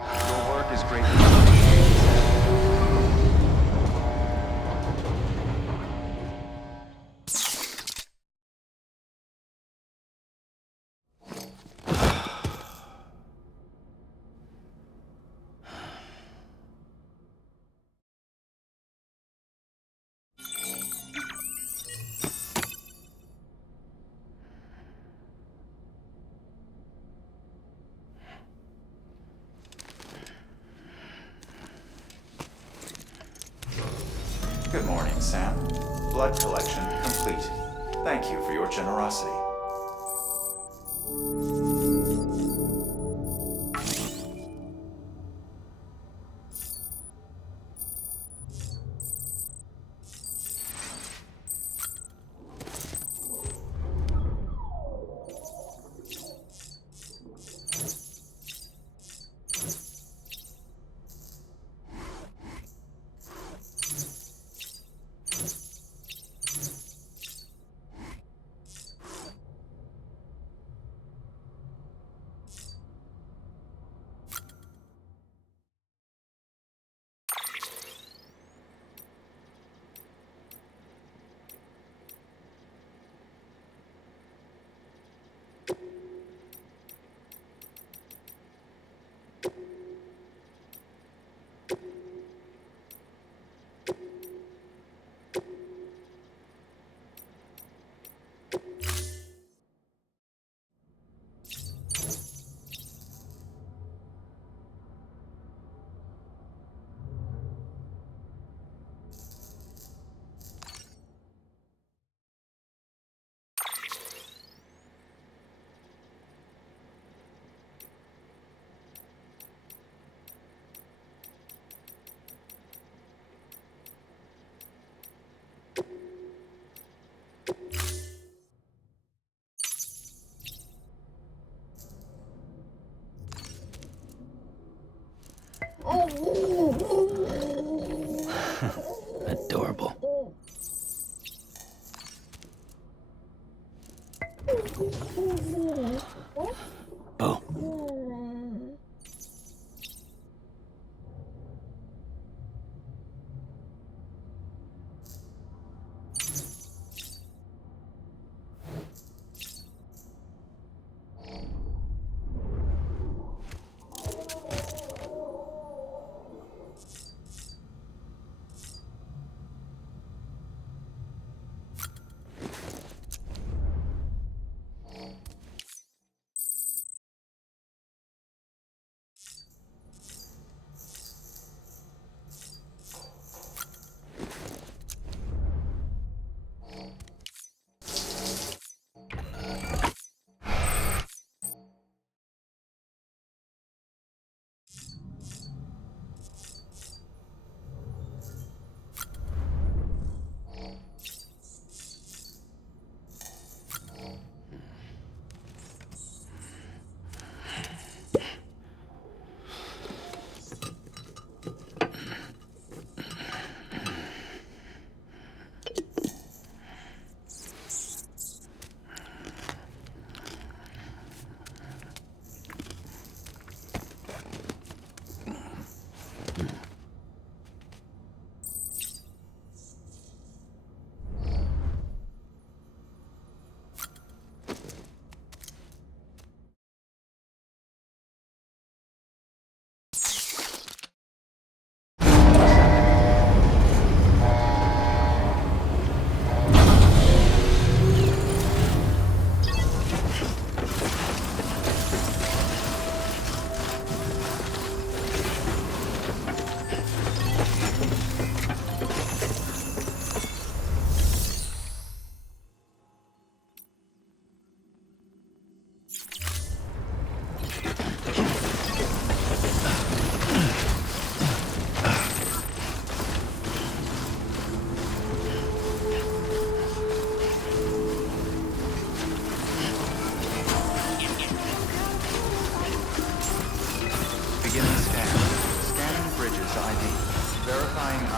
Your work is greatly appreciated, Sam. Good morning, Sam. Blood collection complete. Thank you for your generosity. Adorable. Bo.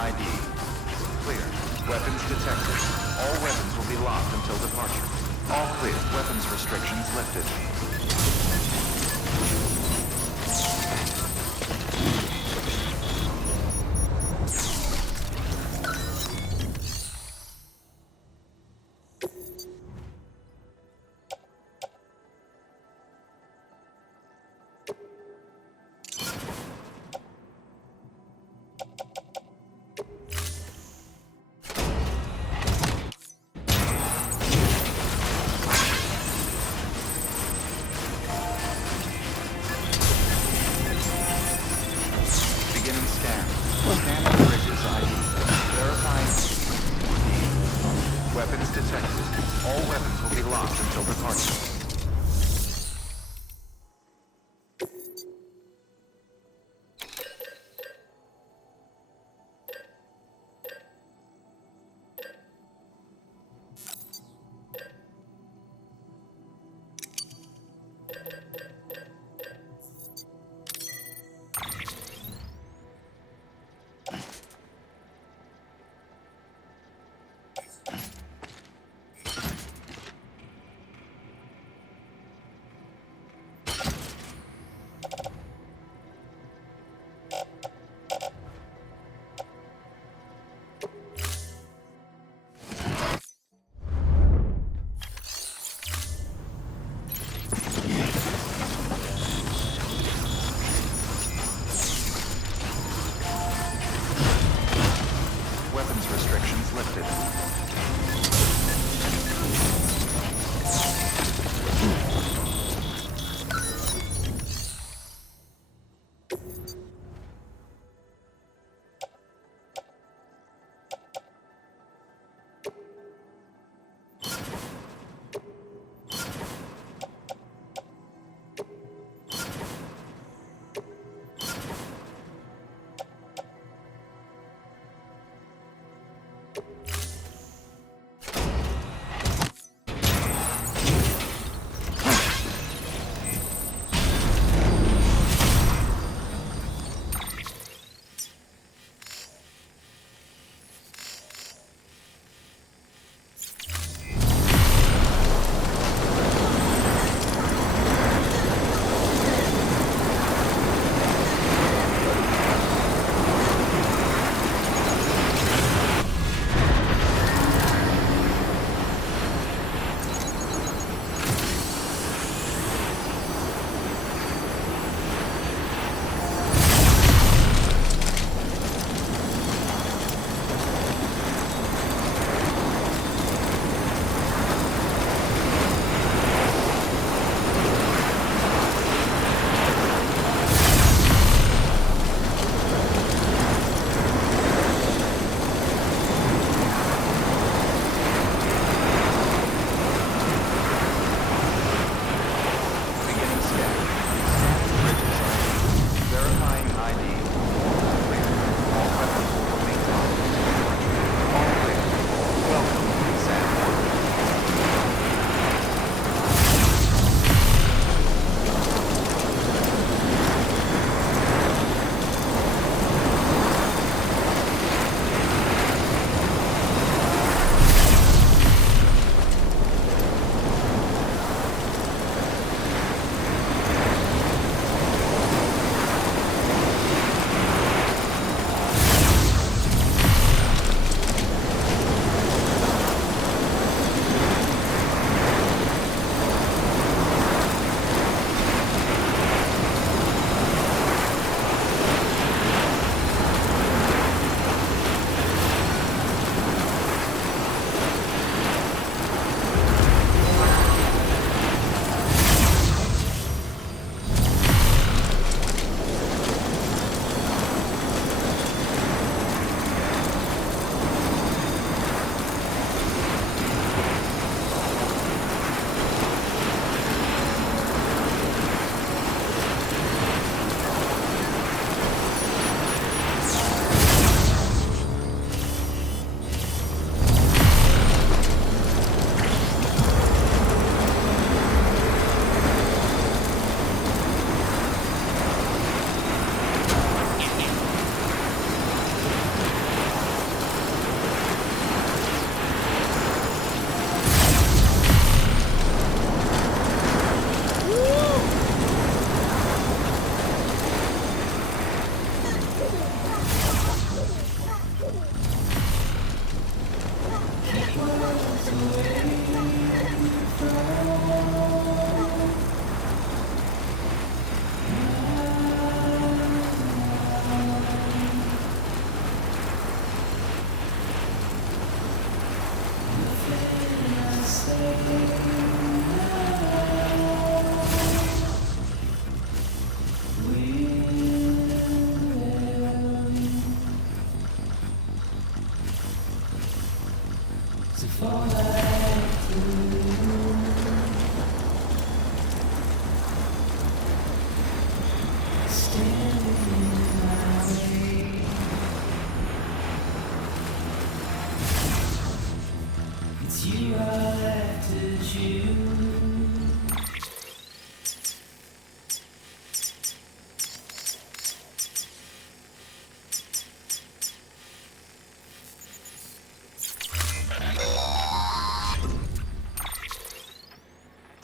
ID. Clear. Weapons detected. All weapons will be locked until departure. All clear. Weapons restrictions lifted. Beginning scan. Scanning bridges ID. Verifying. Weapons detected. All weapons will be locked until departure.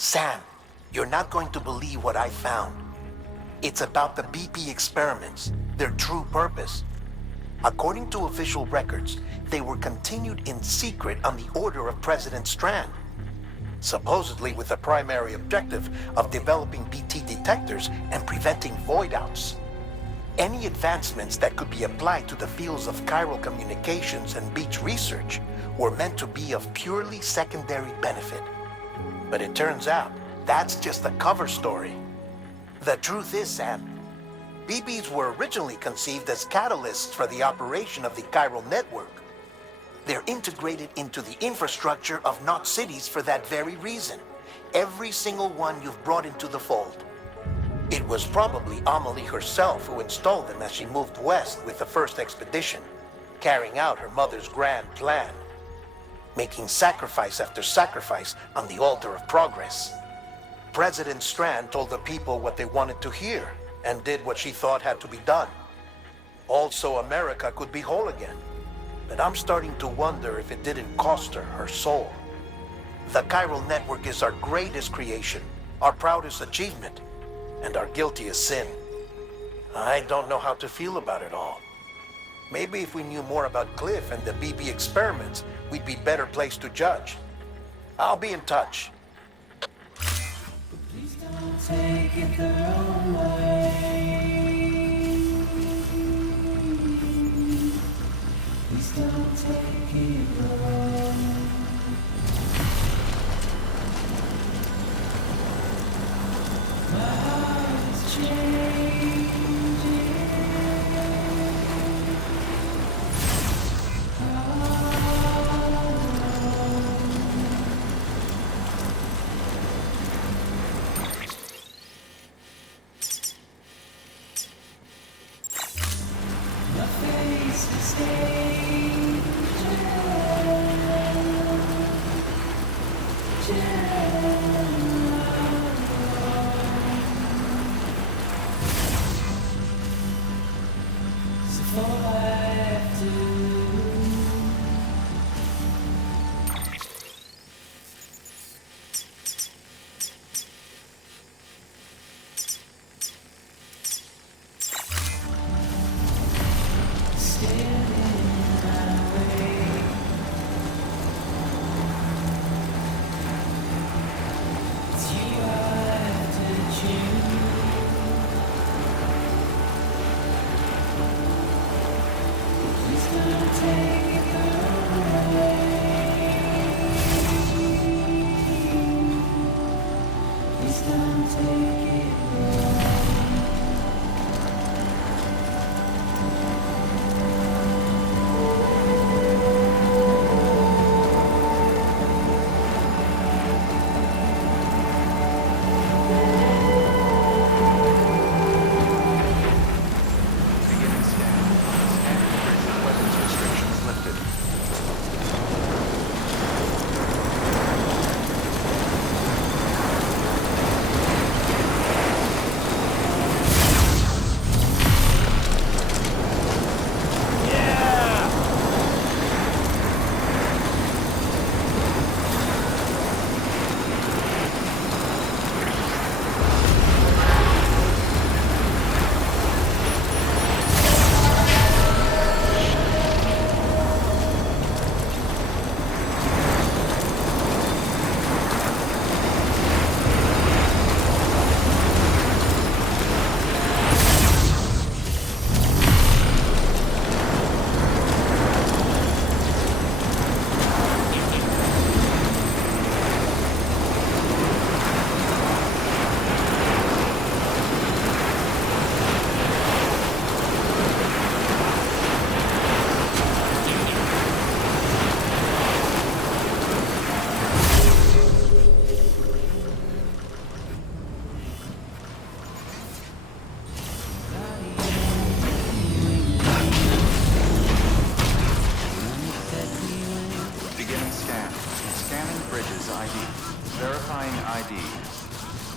Sam, you're not going to believe what I found. It's about the BP experiments, their true purpose. According to official records, they were continued in secret on the order of President Strand, supposedly with the primary objective of developing BT detectors and preventing void-outs. Any advancements that could be applied to the fields of chiral communications and beach research were meant to be of purely secondary benefit. But it turns out, that's just a cover story. The truth is, Sam, BBs were originally conceived as catalysts for the operation of the chiral network. They're integrated into the infrastructure of Knot cities for that very reason. Every single one you've brought into the fold. It was probably Amelie herself who installed them as she moved west with the first expedition, carrying out her mother's grand plan, making sacrifice after sacrifice on the altar of progress. President Strand told the people what they wanted to hear and did what she thought had to be done. Also, America could be whole again. But I'm starting to wonder if it didn't cost her her soul. The chiral network is our greatest creation, our proudest achievement, and our guiltiest sin. I don't know how to feel about it all. Maybe if we knew more about Cliff and the BB experiments, we'd be better placed to judge. I'll be in touch. Please don't take it the wrong way. Please don't take it wrong. My heart is changing. My face is all I have to do.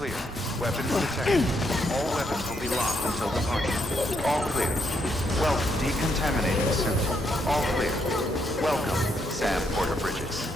Clear. Weapons detected. All weapons will be locked until departure. All clear. Welcome, decontaminating suit. All clear. Welcome, Sam Porter Bridges.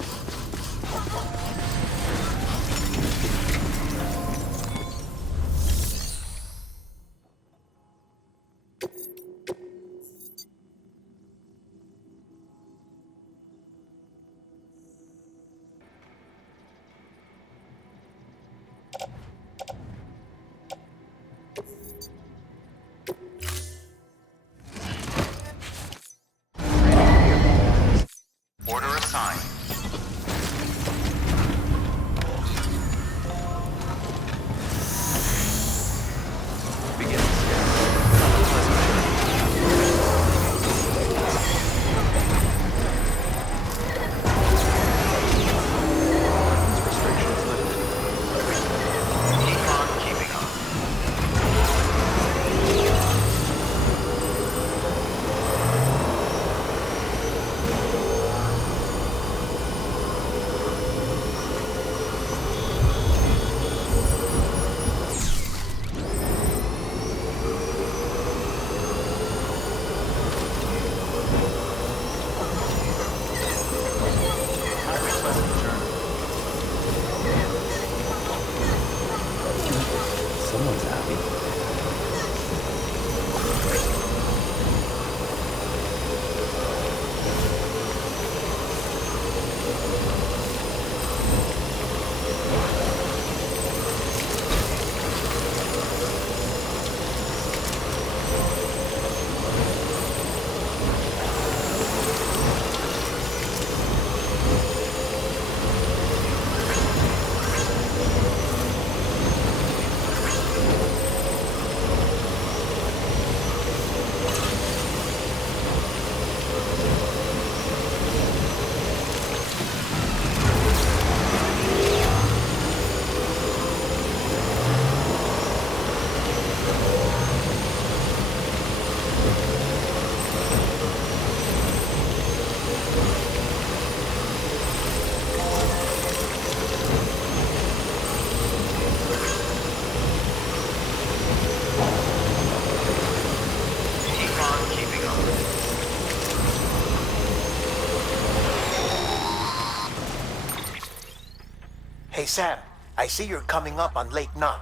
Hey Sam, I see you're coming up on Lake Knot.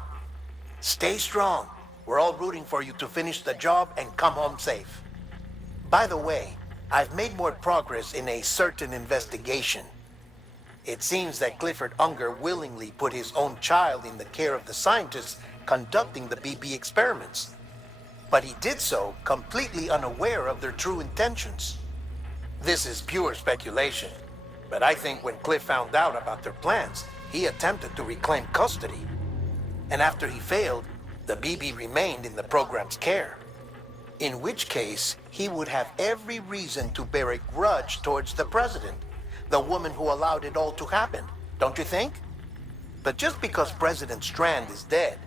Stay strong. We're all rooting for you to finish the job and come home safe. By the way, I've made more progress in a certain investigation. It seems that Clifford Unger willingly put his own child in the care of the scientists conducting the BP experiments. But he did so completely unaware of their true intentions. This is pure speculation, but I think when Cliff found out about their plans, he attempted to reclaim custody. And after he failed, the BB remained in the program's care. In which case, he would have every reason to bear a grudge towards the president, the woman who allowed it all to happen, don't you think? But just because President Strand is dead,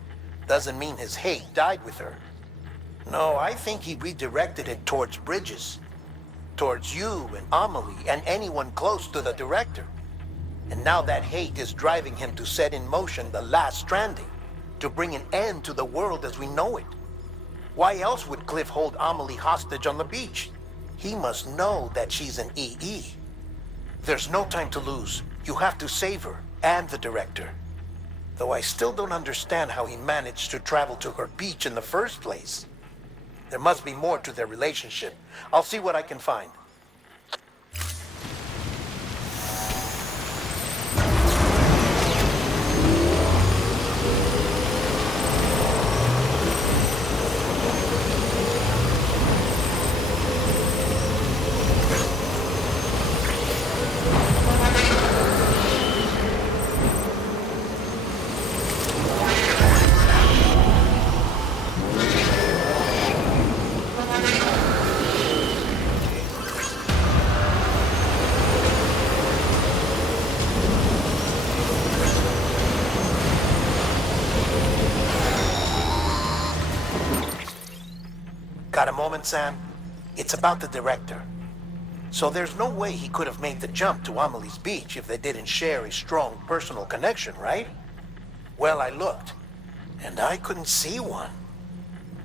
doesn't mean his hate died with her. No, I think he redirected it towards Bridges, towards you and Amelie and anyone close to the director. And now that hate is driving him to set in motion the last Stranding, to bring an end to the world as we know it. Why else would Cliff hold Amelie hostage on the beach? He must know that she's an EE. There's no time to lose. You have to save her and the director. Though I still don't understand how he managed to travel to her beach in the first place. There must be more to their relationship. I'll see what I can find. Got a moment, Sam? It's about the director. So there's no way he could have made the jump to Amelie's beach if they didn't share a strong personal connection, right? Well, I looked, and I couldn't see one.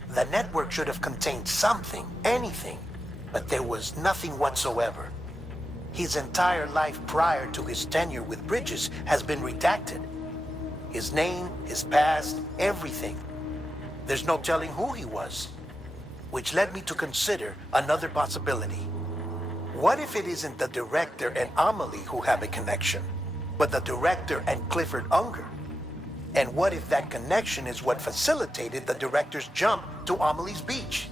The network should have contained something, anything, but there was nothing whatsoever. His entire life prior to his tenure with Bridges has been redacted. His name, his past, everything. There's no telling who he was. Which led me to consider another possibility. What if it isn't the director and Amelie who have a connection, but the director and Clifford Unger? And what if that connection is what facilitated the director's jump to Amelie's beach?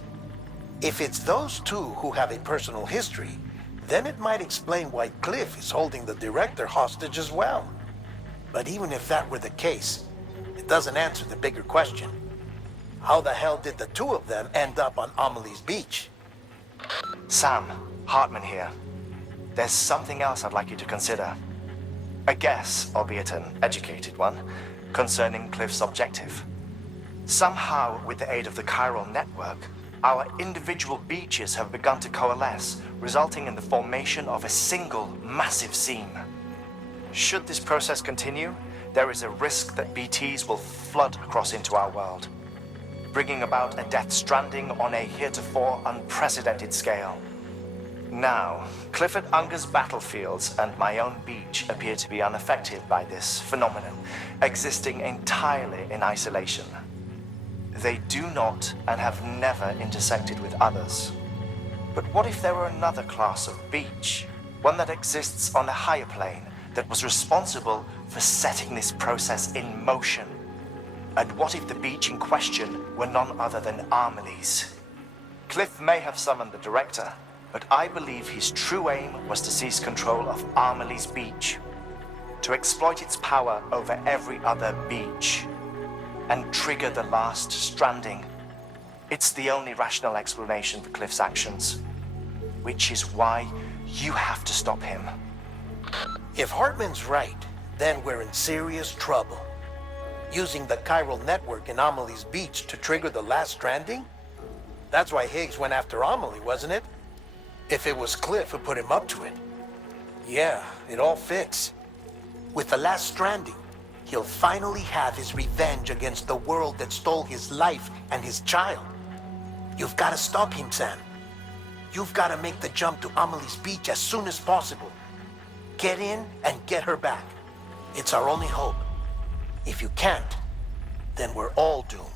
If it's those two who have a personal history, then it might explain why Cliff is holding the director hostage as well. But even if that were the case, it doesn't answer the bigger question. How the hell did the two of them end up on Amelie's beach? Sam, Hartman here. There's something else I'd like you to consider. A guess, albeit an educated one, concerning Cliff's objective. Somehow, with the aid of the chiral network, our individual beaches have begun to coalesce, resulting in the formation of a single massive seam. Should this process continue, there is a risk that BTs will flood across into our world, bringing about a death stranding on a heretofore unprecedented scale. Now, Clifford Unger's battlefields and my own beach appear to be unaffected by this phenomenon, existing entirely in isolation. They do not and have never intersected with others. But what if there were another class of beach, one that exists on a higher plane, that was responsible for setting this process in motion? And what if the beach in question were none other than Amelie's? Cliff may have summoned the director, but I believe his true aim was to seize control of Amelie's beach, to exploit its power over every other beach, and trigger the last Stranding. It's the only rational explanation for Cliff's actions, which is why you have to stop him. If Hartman's right, then we're in serious trouble. Using the chiral network in Amelie's beach to trigger the last Stranding? That's why Higgs went after Amelie, wasn't it? If it was Cliff who put him up to it. Yeah, it all fits. With the last Stranding, he'll finally have his revenge against the world that stole his life and his child. You've got to stop him, Sam. You've got to make the jump to Amelie's beach as soon as possible. Get in and get her back. It's our only hope. If you can't, then we're all doomed.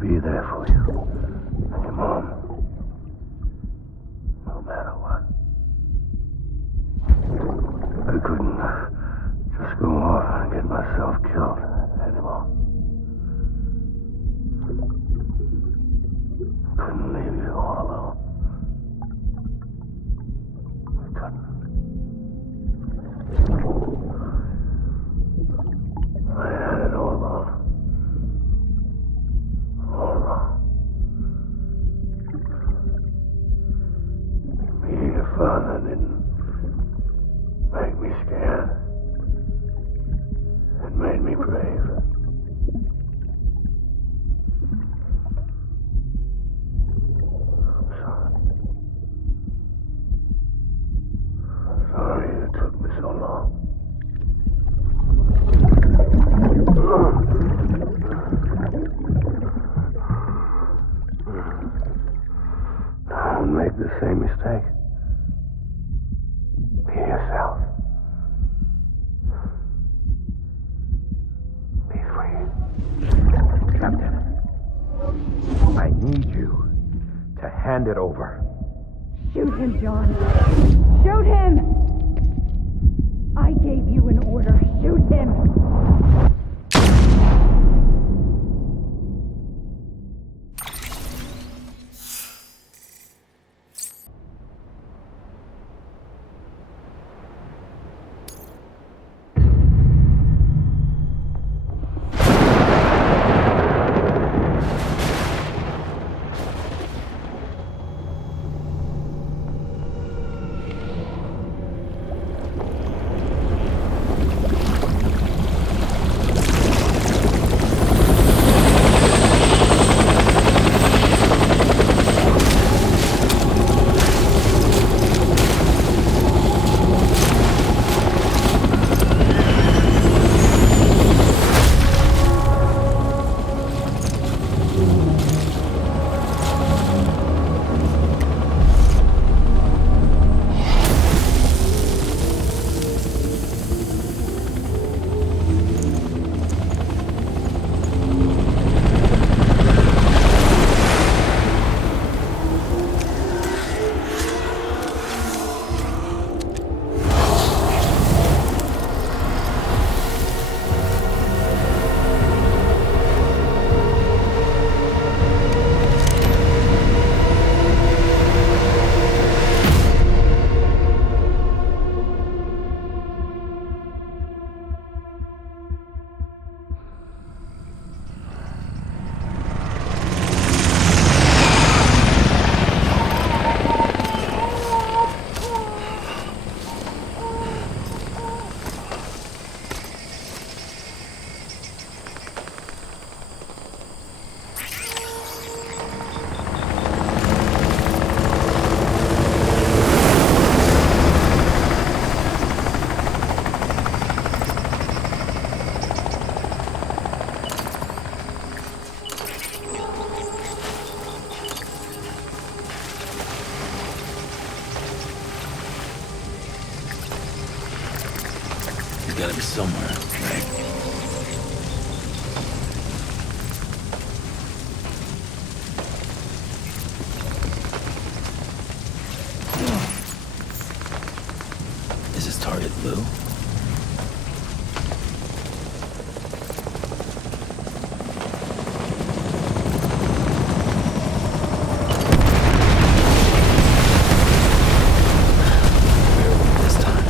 Be there for you and your mom, no matter what. I couldn't just go off and get myself killed anymore. Couldn't leave you all alone. I couldn't. I had it all wrong. All wrong. Being a father didn't make me scared. It made me brave. I'm sorry. Sorry it took me so long. Don't make the same mistake. Be yourself. Be free. Captain, I need you to hand it over. Shoot him, John. Shoot him! I gave you an order. Shoot him! You gotta be somewhere, right? target, Lou. This time.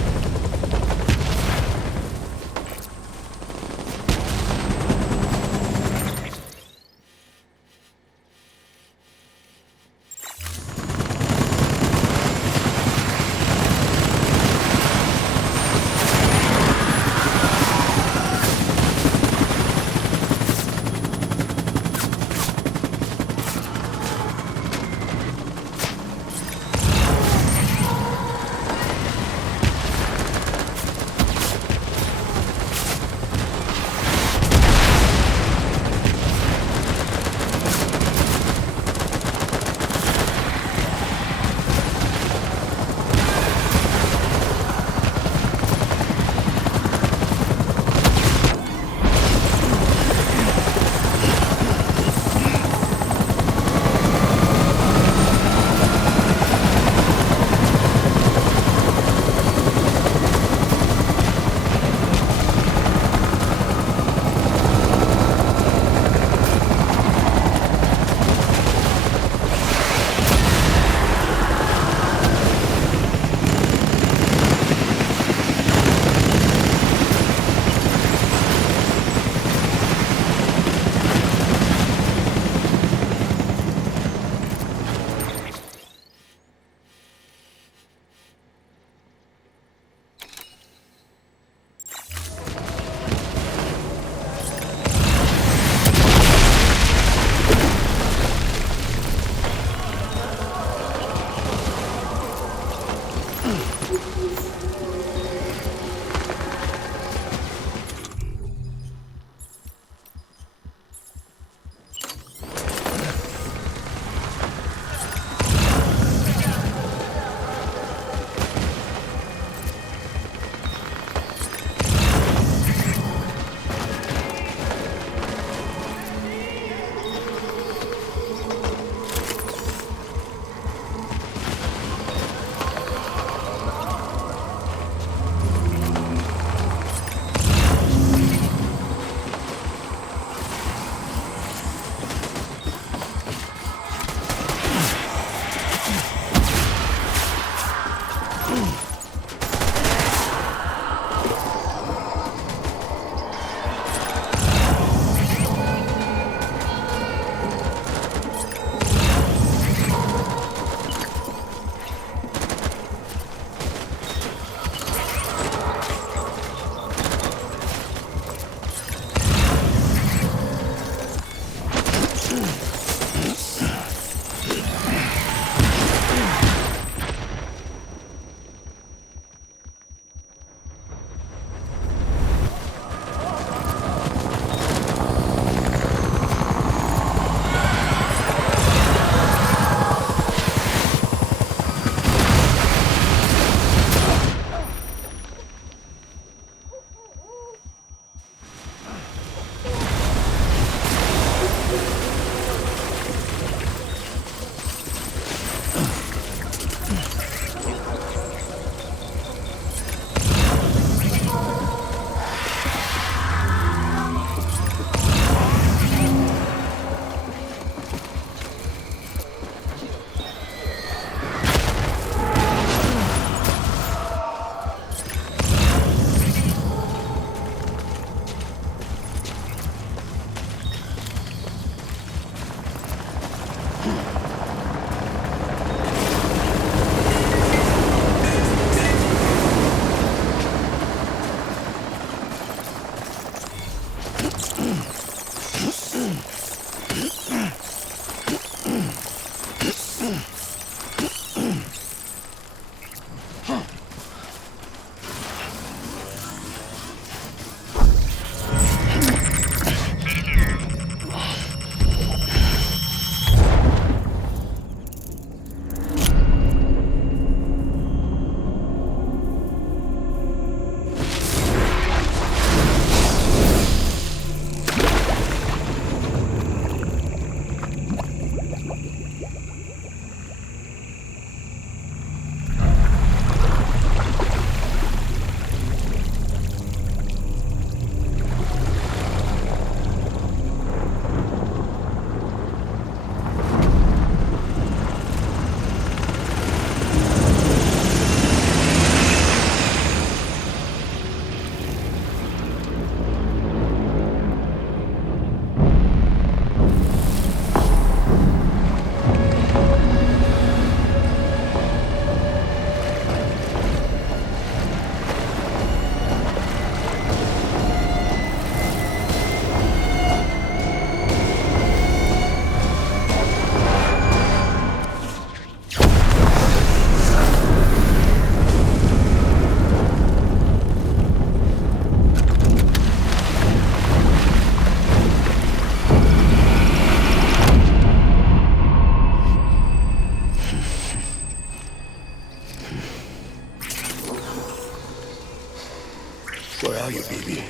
Where are you, baby?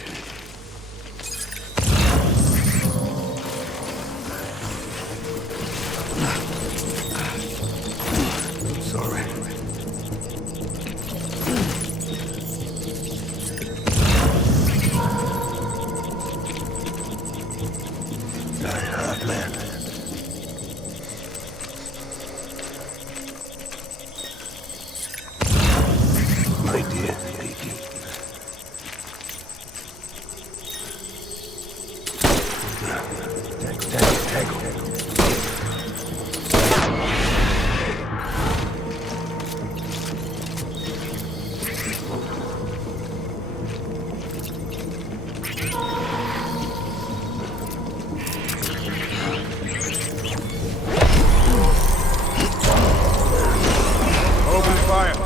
Sorry. Man. My dear baby. Tango. Open fire.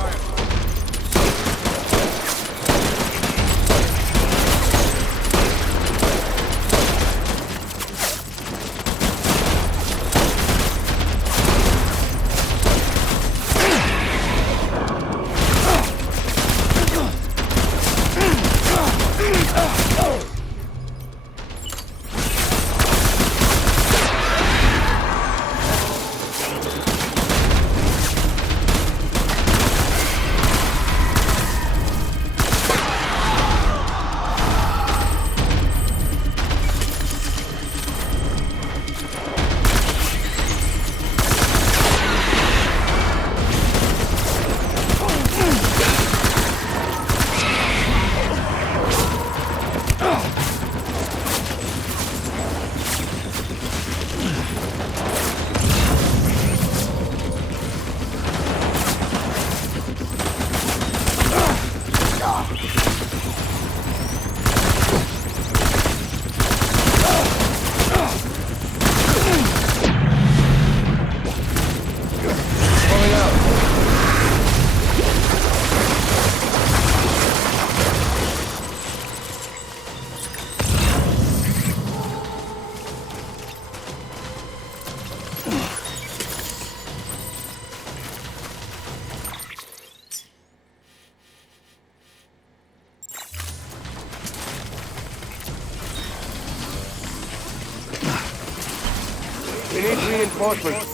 We need reinforcements.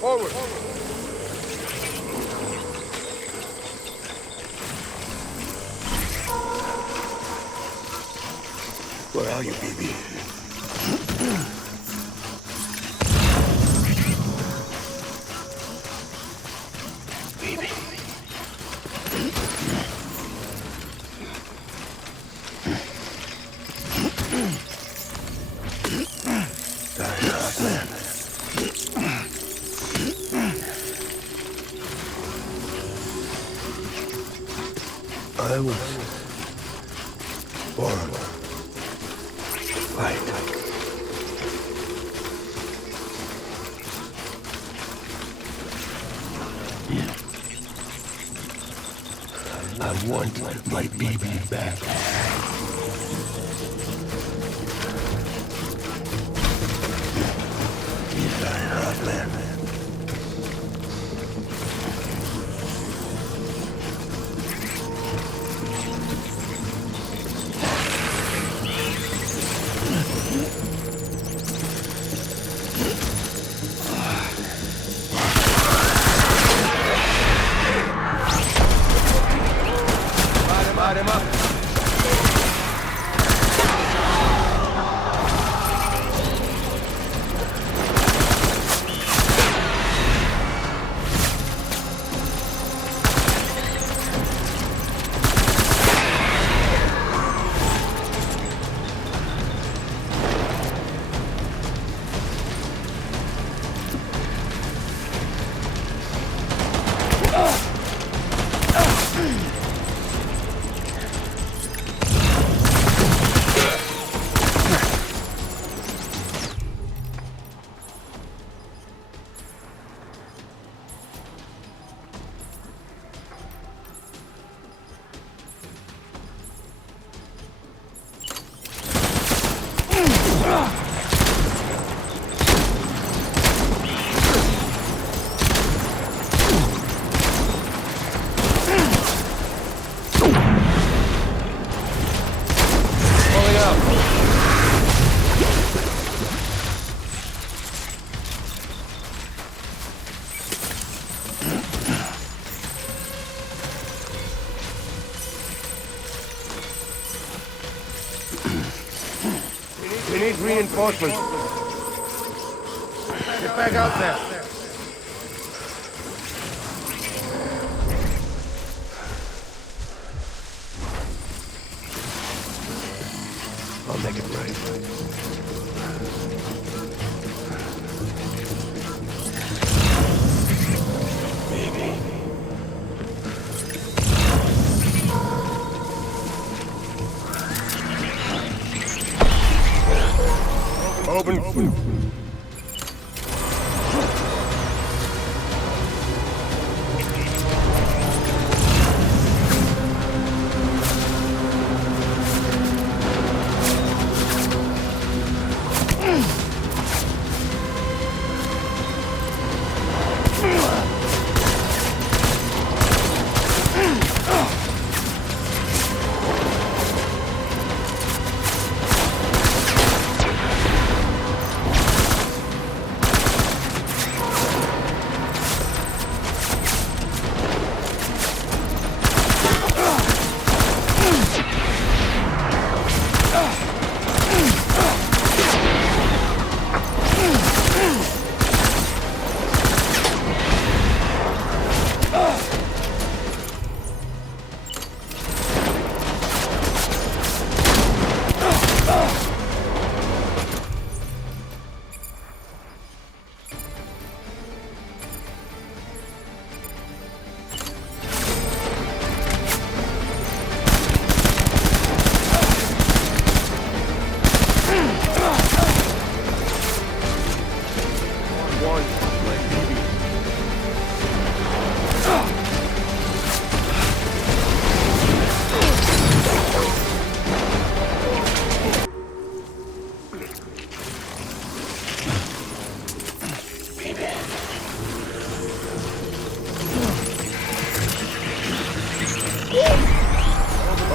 Forward. Where are you, baby? Baby. I was born light. I want my baby back. Man. Light him up. reinforcements. Get back out there. I'll make it right. Open.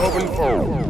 Open forward.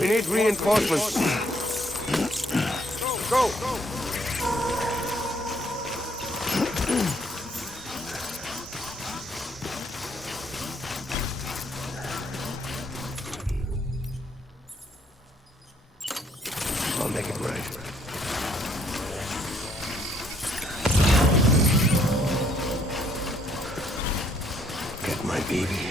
We need reinforcements. Go! I'll make it right. Get my baby.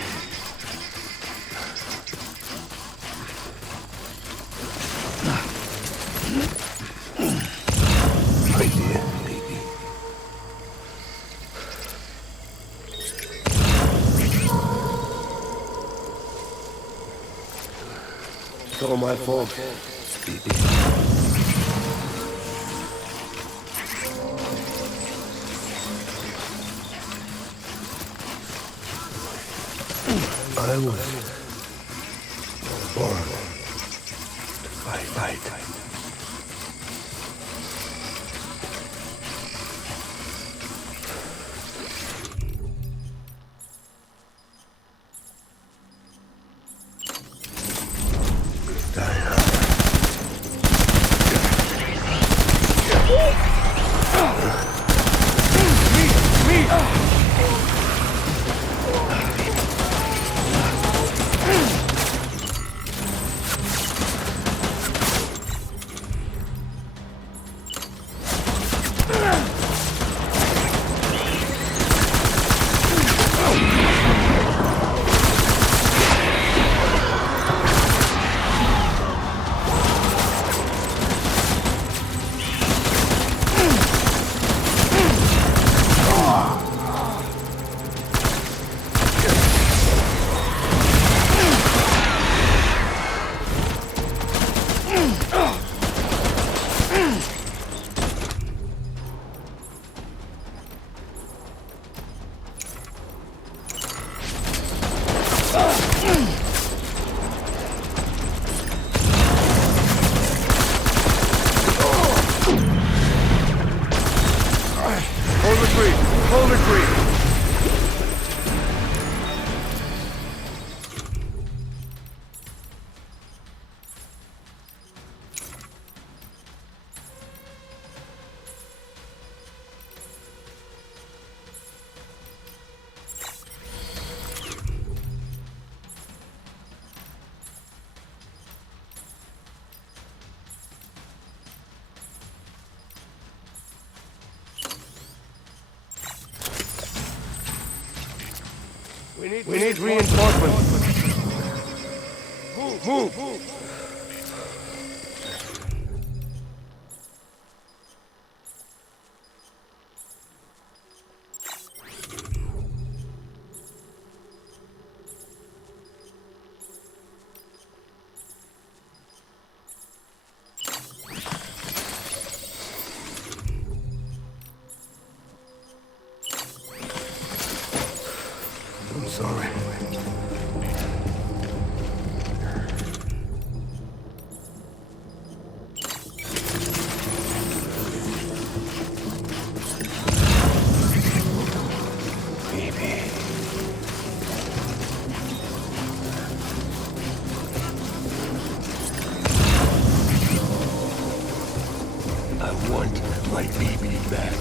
all my fault. I was born to fight. Hold the creek. We need reinforcements. Move. I'm sorry. I want my baby back.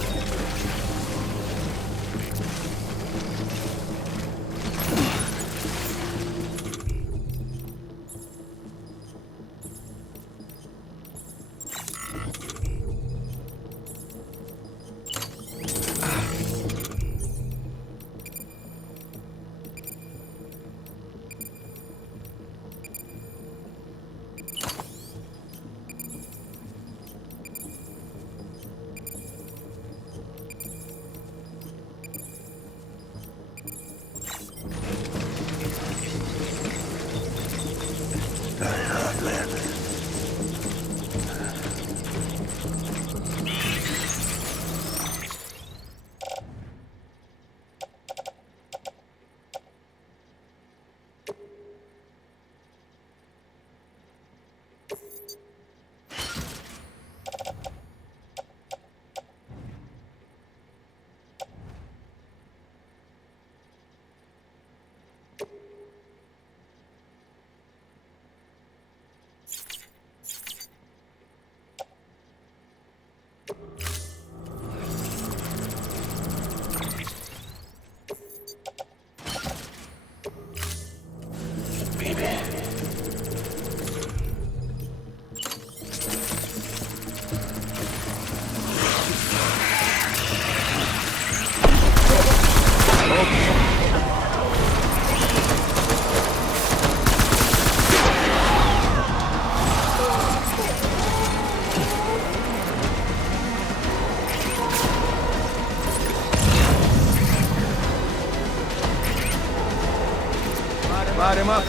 Light him up.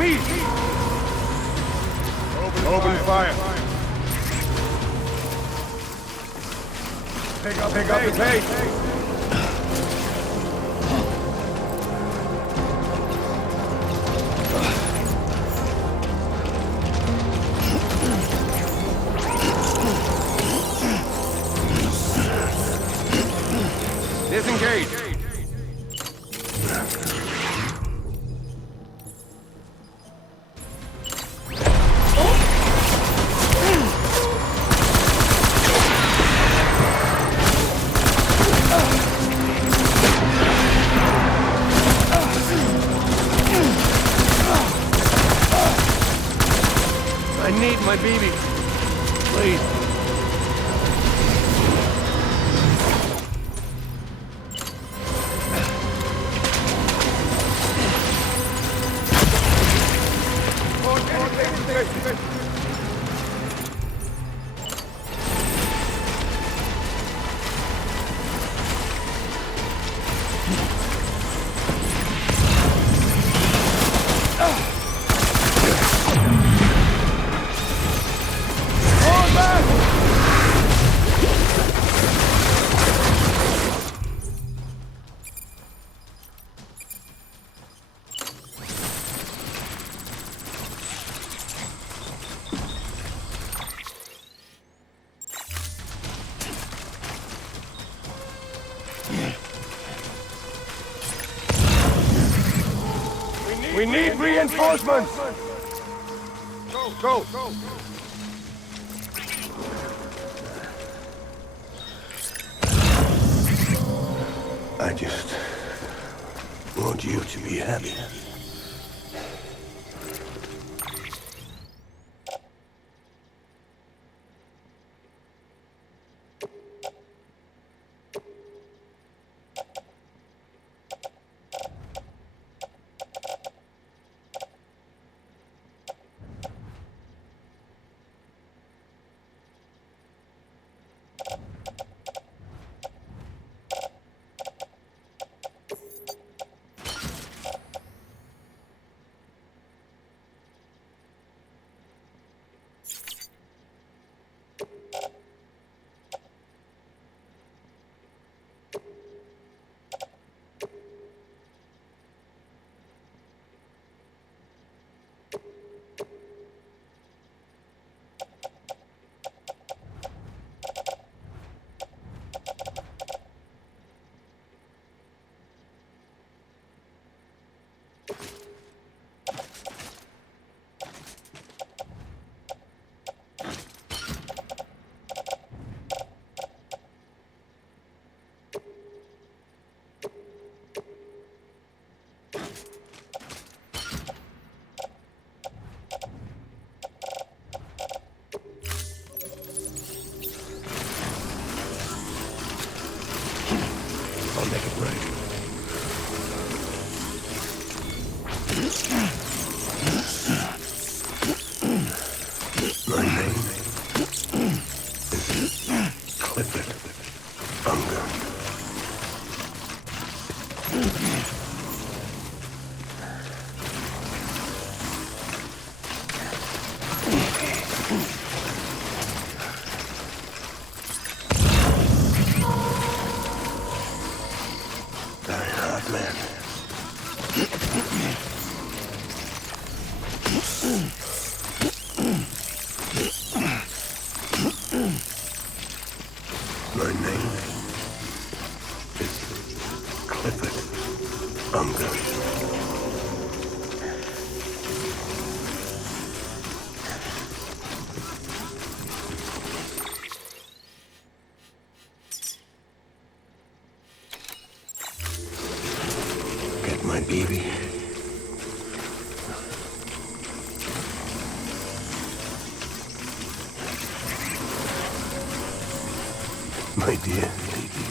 Me! Open fire. Pick up the pace. Disengage. I need my BB. Please. We need reinforcements! Go! I just want you to be happy. I'll make it right. My name is Clifford. Unger. Very hard man. My name is Clifford Unger. Get my baby. My dear baby.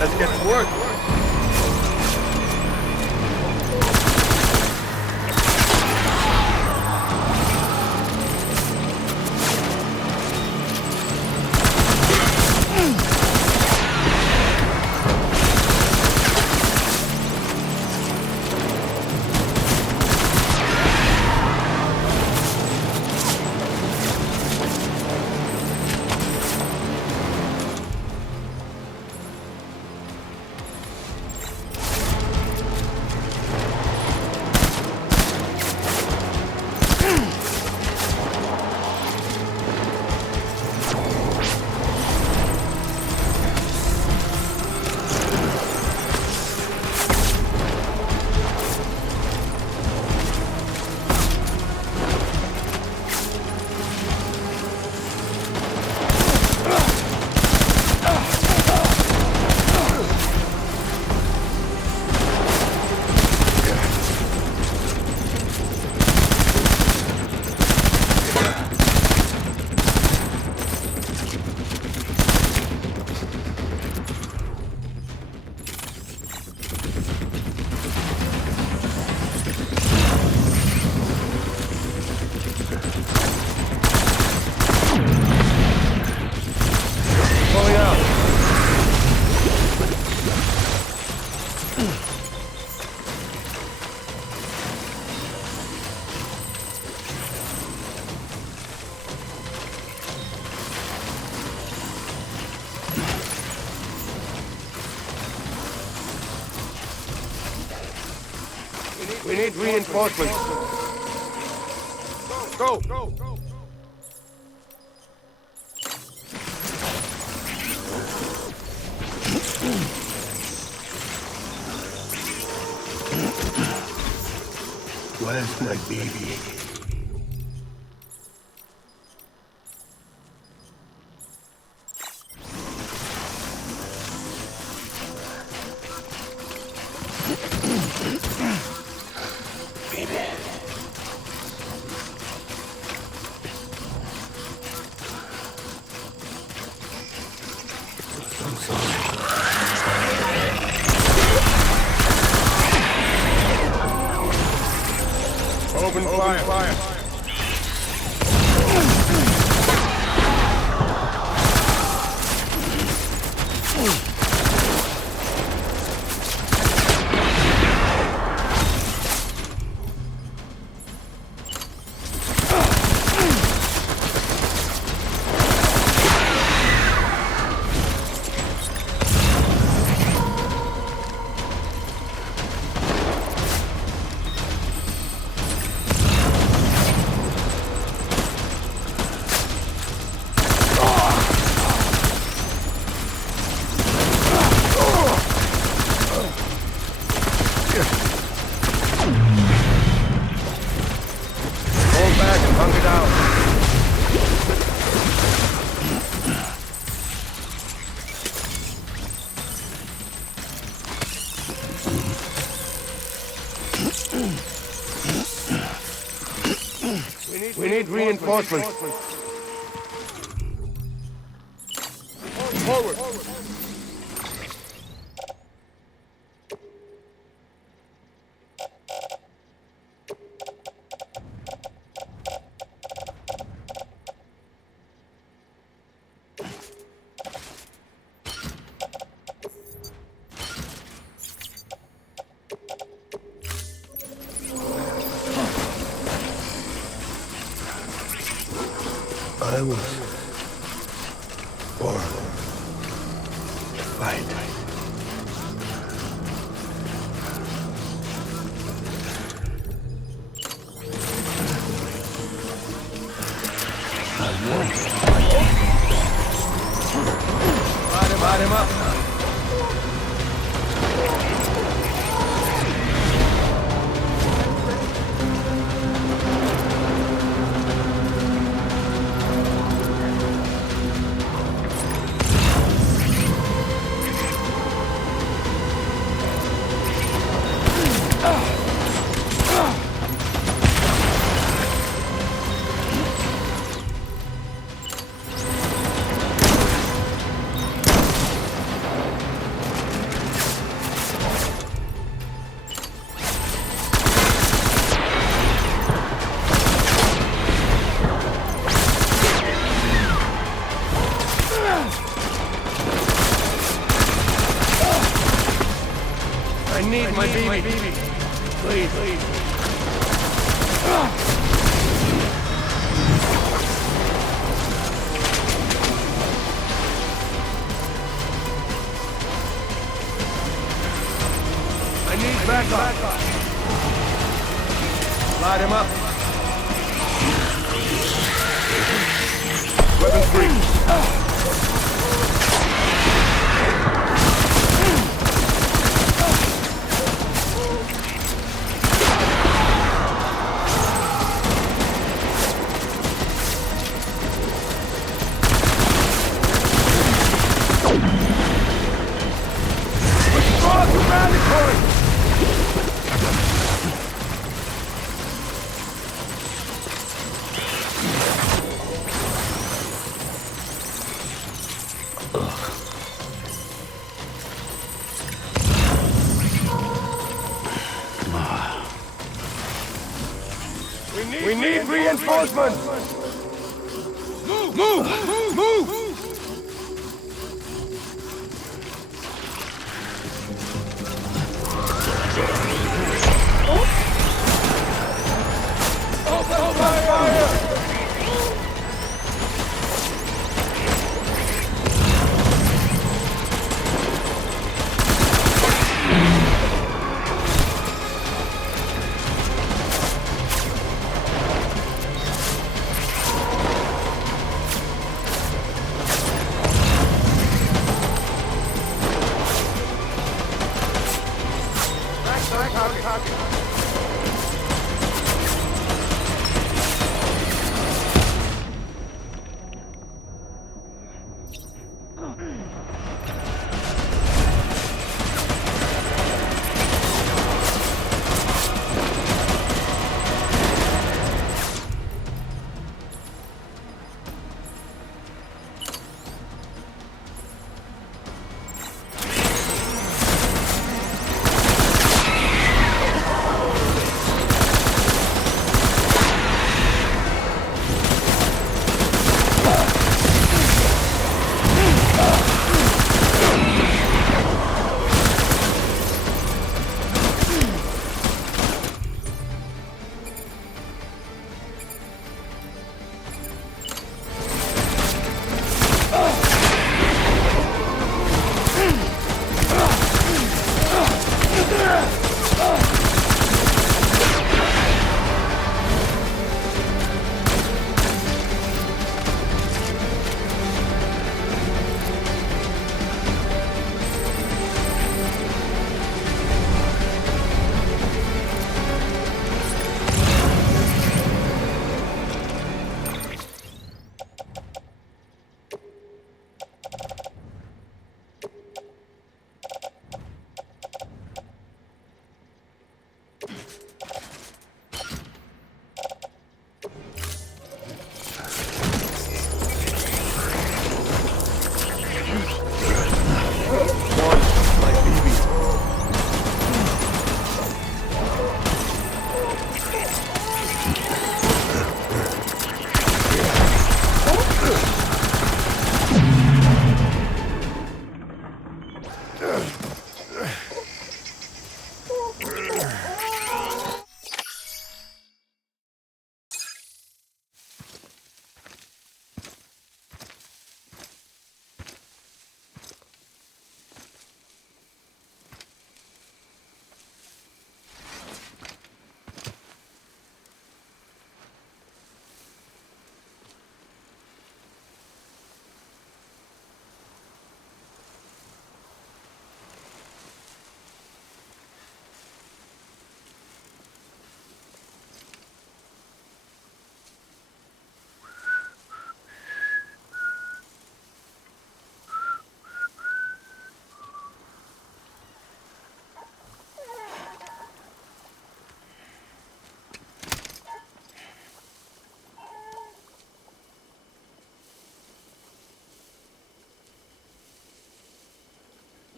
Let's get to work. We need reinforcements. Go! Where's my baby? Open fire. We need reinforcements. Forward. I was born to fight. Light him up. I need my baby. Please. I need backup. Light him up. Weapons free. We need reinforcements! Move! Open fire!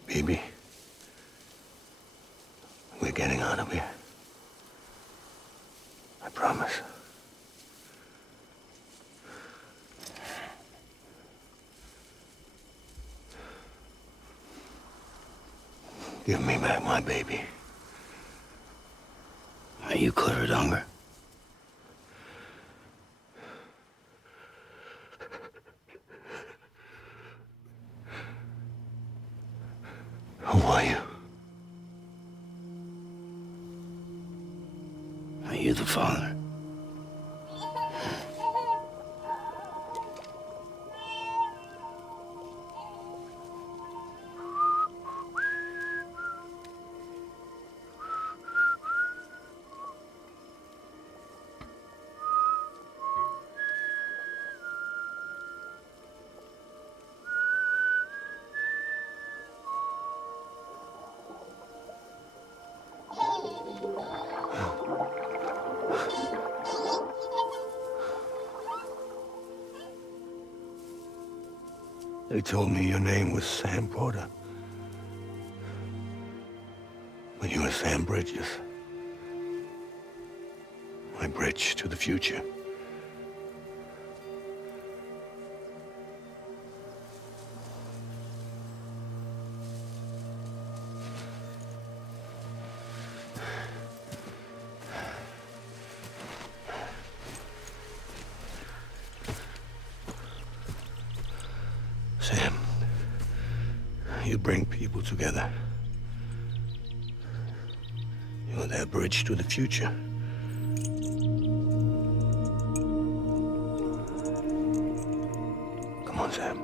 Baby, we're getting out of here. I promise. Give me back my baby. Are you Clifford Unger? Who are you? Are you the father? They told me your name was Sam Porter. But you were Sam Bridges. My bridge to the future. Sam, you bring people together. You're their bridge to the future. Come on, Sam.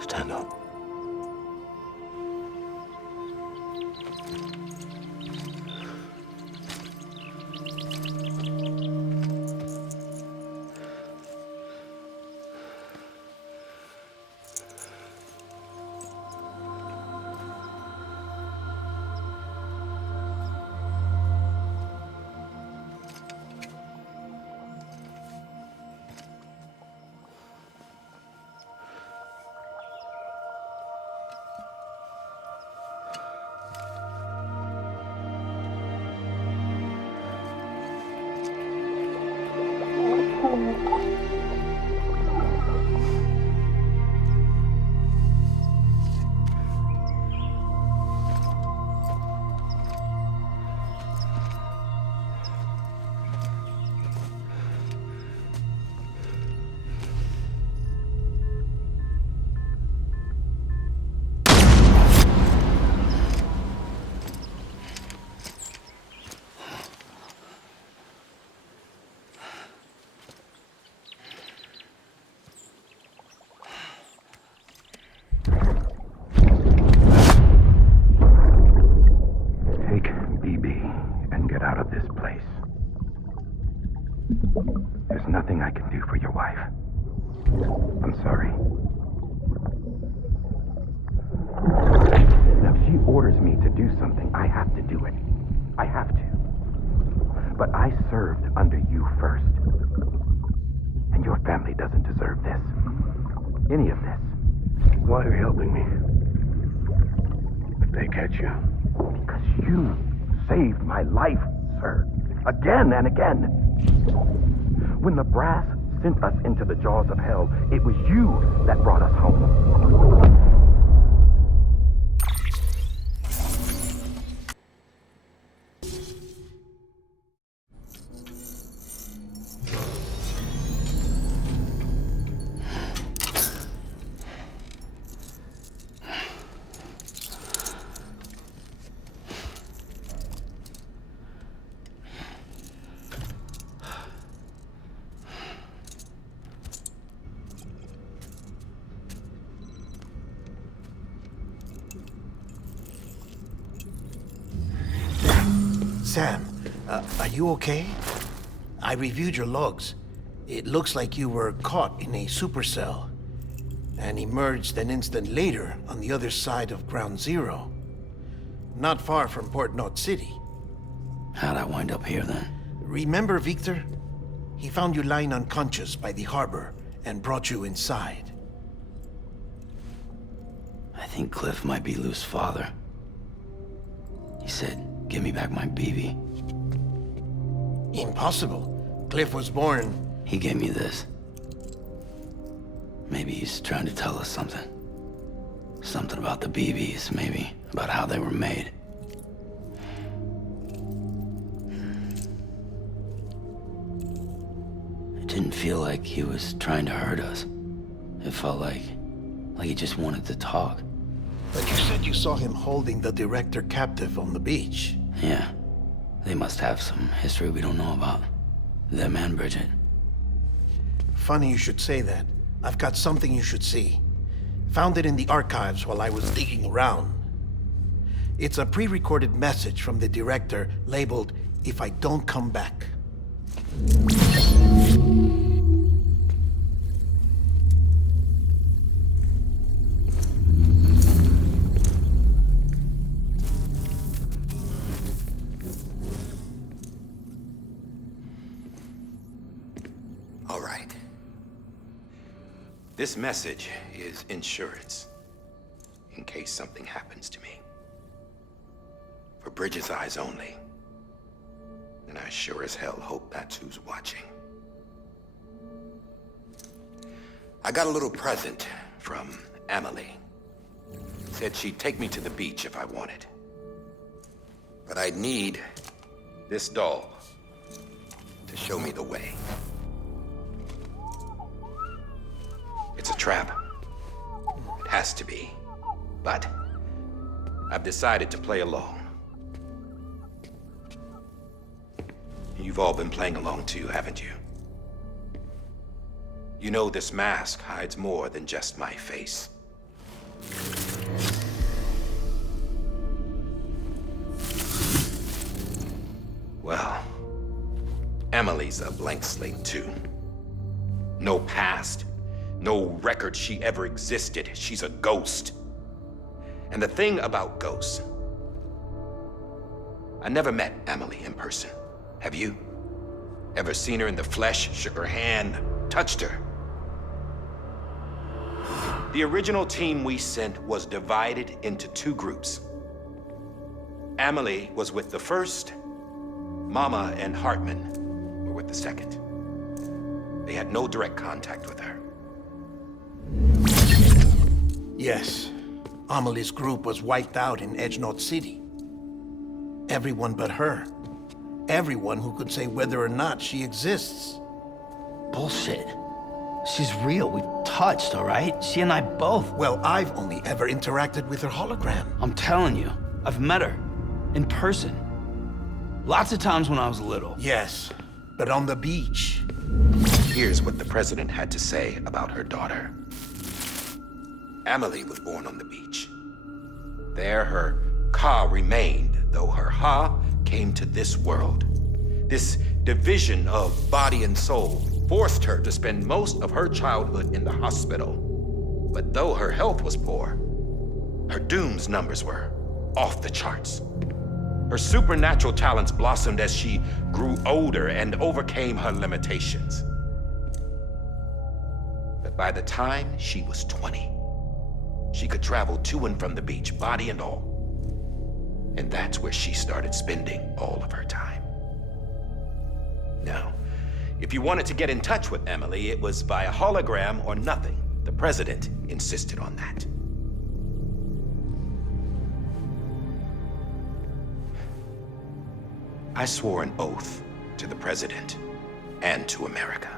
Stand up. There's nothing I can do for your wife. I'm sorry. Now, if she orders me to do something, I have to do it. I have to. But I served under you first. And your family doesn't deserve this. Any of this. Why are you helping me? If they catch you. Because you saved my life, sir. Again and again. When the brass sent us into the jaws of hell, it was you that brought us home. Sam, are you okay? I reviewed your logs. It looks like you were caught in a supercell and emerged an instant later on the other side of Ground Zero. Not far from Port Knot City. How'd I wind up here then? Remember Victor? He found you lying unconscious by the harbor and brought you inside. I think Cliff might be Lou's father. He said, "Give me back my BB." Impossible. Cliff was born... He gave me this. Maybe he's trying to tell us something. Something about the BBs, maybe. about how they were made. It didn't feel like he was trying to hurt us. It felt like he just wanted to talk. But you said you saw him holding the director captive on the beach. Yeah, they must have some history we don't know about. Them and Bridget. Funny you should say that. I've got something you should see. Found it in the archives while I was digging around. It's a pre-recorded message from the director labeled, "If I don't come back." All right. This message is insurance, in case something happens to me. For Bridget's eyes only. And I sure as hell hope that's who's watching. I got a little present from Emily. Said she'd take me to the beach if I wanted. But I'd need this doll to show me the way. It's a trap. It has to be. But I've decided to play along. You've all been playing along too, haven't you? You know this mask hides more than just my face. Well, Emily's a blank slate too. No past. No record she ever existed. She's a ghost. And the thing about ghosts, I never met Emily in person. Have you? Ever seen her in the flesh, shook her hand, touched her? The original team we sent was divided into two groups. Emily was with the first. Mama and Hartman were with the second. They had no direct contact with her. Yes. Amelie's group was wiped out in Edgenorth City. Everyone but her. Everyone who could say whether or not she exists. Bullshit. She's real. We've touched, all right? She and I both. Well, I've only ever interacted with her hologram. I'm telling you, I've met her. In person. Lots of times when I was little. Yes, but on the beach. Here's what the president had to say about her daughter. Emily was born on the beach. There her Ka remained, though her Ha came to this world. This division of body and soul forced her to spend most of her childhood in the hospital. But though her health was poor, her Doom's numbers were off the charts. Her supernatural talents blossomed as she grew older and overcame her limitations. But by the time she was 20, she could travel to and from the beach, body and all. And that's where she started spending all of her time. Now, if you wanted to get in touch with Emily, it was via hologram or nothing. The president insisted on that. I swore an oath to the president and to America.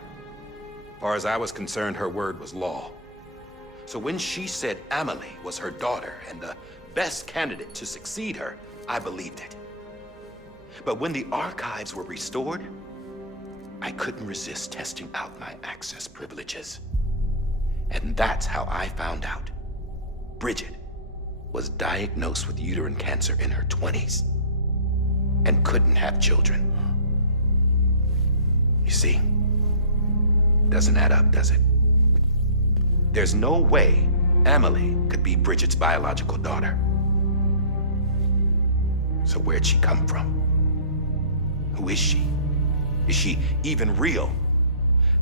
As far as I was concerned, her word was law. So when she said Emily was her daughter and the best candidate to succeed her, I believed it. But when the archives were restored, I couldn't resist testing out my access privileges. And that's how I found out Bridget was diagnosed with uterine cancer in her 20s and couldn't have children. You see, doesn't add up, does it? There's no way Emily could be Bridget's biological daughter. So where'd she come from? Who is she? Is she even real?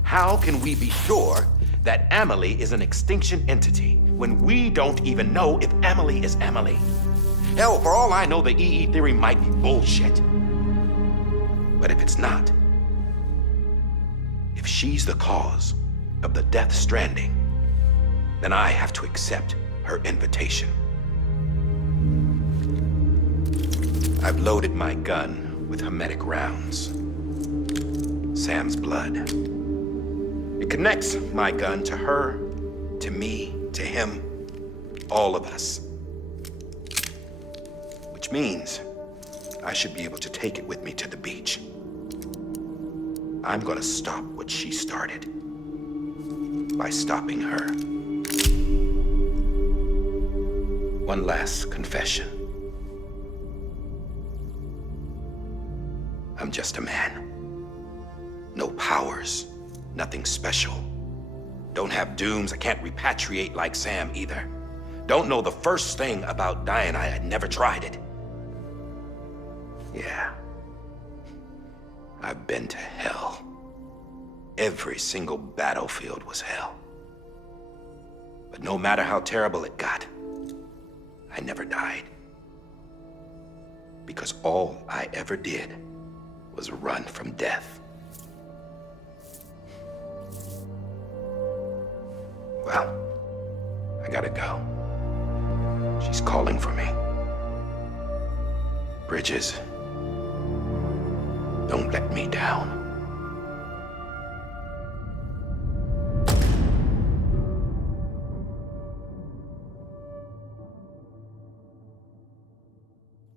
How can we be sure that Emily is an extinction entity when we don't even know if Emily is Emily? Hell, for all I know, the EE theory might be bullshit. But if it's not, if she's the cause of the death stranding, then I have to accept her invitation. I've loaded my gun with hermetic rounds. Sam's blood. It connects my gun to her, to me, to him, all of us. Which means I should be able to take it with me to the beach. I'm gonna stop what she started by stopping her. One last confession. I'm just a man. No powers, nothing special. Don't have dooms, I can't repatriate like Sam either. Don't know the first thing about dying, I had never tried it. Yeah. I've been to hell. Every single battlefield was hell. But no matter how terrible it got, I never died. Because all I ever did was run from death. Well, I gotta go. She's calling for me. Bridges, don't let me down.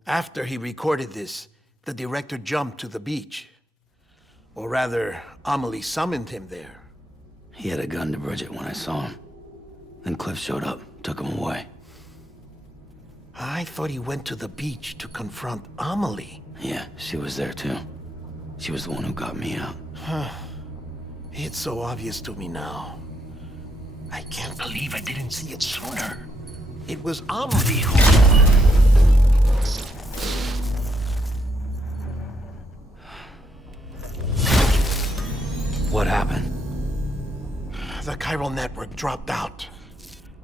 After he recorded this, the director jumped to the beach. Or rather, Amelie summoned him there. He had a gun to Bridget when I saw him. Then Cliff showed up, took him away. I thought he went to the beach to confront Amelie. Yeah, she was there too. She was the one who got me out. It's so obvious to me now. I can't believe I didn't see it sooner. It was Amelie who... What happened? The chiral network dropped out.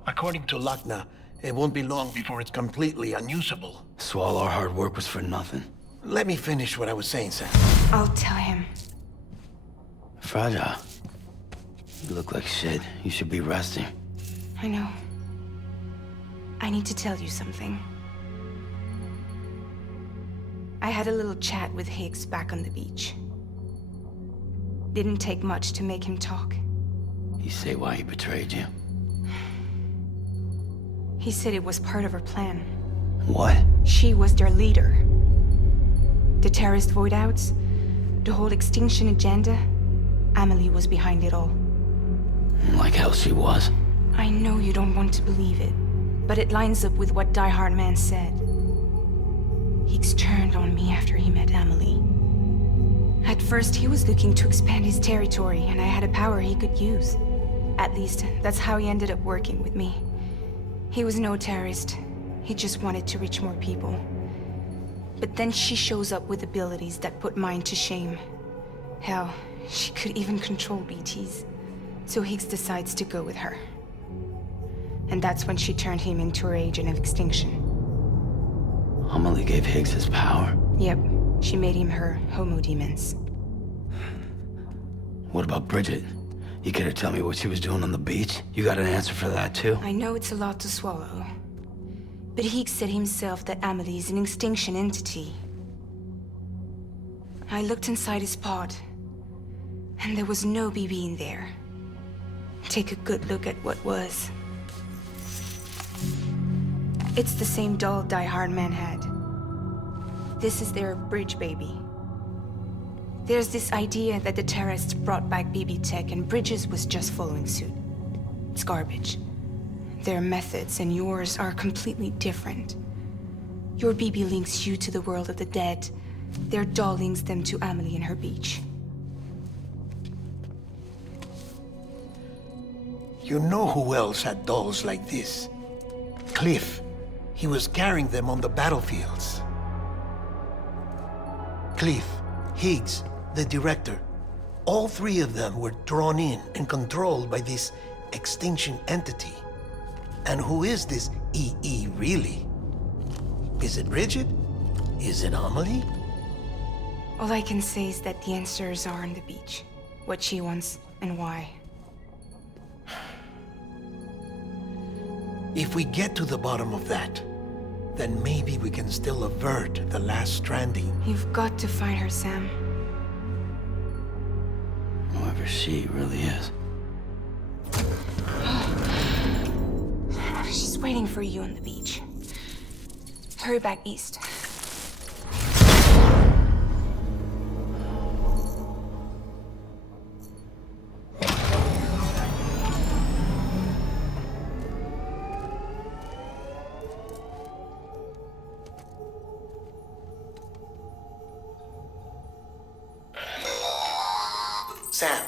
According to Lachna, it won't be long before it's completely unusable. So all our hard work was for nothing. Let me finish what I was saying, Sam. I'll tell him. Fragile. You look like shit. You should be resting. I know. I need to tell you something. I had a little chat with Higgs back on the beach. Didn't take much to make him talk. You say why he betrayed you? He said it was part of her plan. What? She was their leader. The terrorist void-outs, the whole extinction agenda, Amelie was behind it all. Like hell she was. I know you don't want to believe it, but it lines up with what Die Hard Man said. Higgs turned on me after he met Amelie. At first, he was looking to expand his territory, and I had a power he could use. At least, that's how he ended up working with me. He was no terrorist. He just wanted to reach more people. But then she shows up with abilities that put mine to shame. Hell, she could even control BTs. So Higgs decides to go with her. And that's when she turned him into her agent of extinction. Amelie gave Higgs his power? Yep, she made him her homo demons. What about Bridget? You care to tell me what she was doing on the beach? You got an answer for that too? I know it's a lot to swallow. But Higgs said himself that Amelie is an extinction entity. I looked inside his pod, and there was no BB in there. Take a good look at what was. It's the same doll Die Hard Man had. This is their bridge baby. There's this idea that the terrorists brought back BB tech and Bridges was just following suit. It's garbage. Their methods and yours are completely different. Your BB links you to the world of the dead. Their doll links them to Amelie and her beach. You know who else had dolls like this? Cliff. He was carrying them on the battlefields. Cliff, Higgs, the director. All three of them were drawn in and controlled by this extinction entity. And who is this EE really? Is it Bridget? Is it Amelie? All I can say is that the answers are on the beach. What she wants and why. If we get to the bottom of that, then maybe we can still avert the last stranding. You've got to find her, Sam. Whoever she really is. She's waiting for you on the beach. Hurry back east. Sam,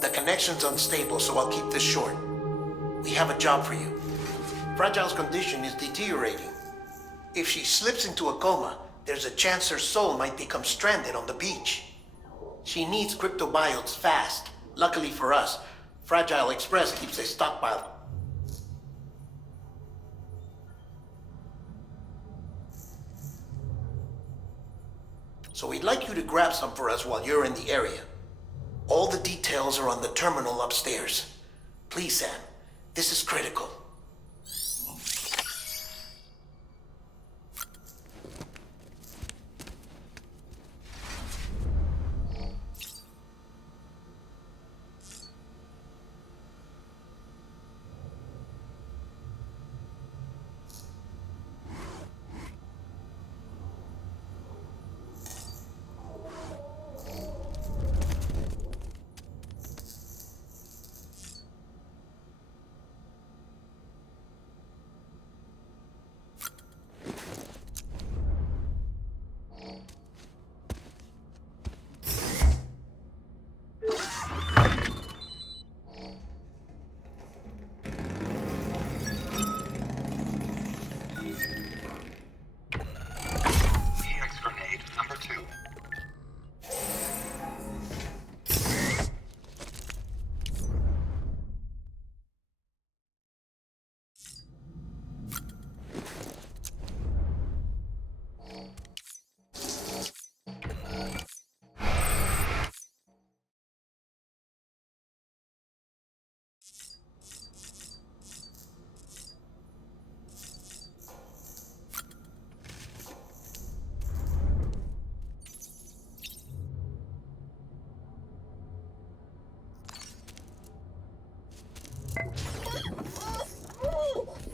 the connection's unstable, so I'll keep this short. We have a job for you. Fragile's condition is deteriorating. If she slips into a coma, there's a chance her soul might become stranded on the beach. She needs cryptobiotes fast. Luckily for us, Fragile Express keeps a stockpile. So we'd like you to grab some for us while you're in the area. All the details are on the terminal upstairs. Please, Sam, this is critical.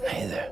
Hey there.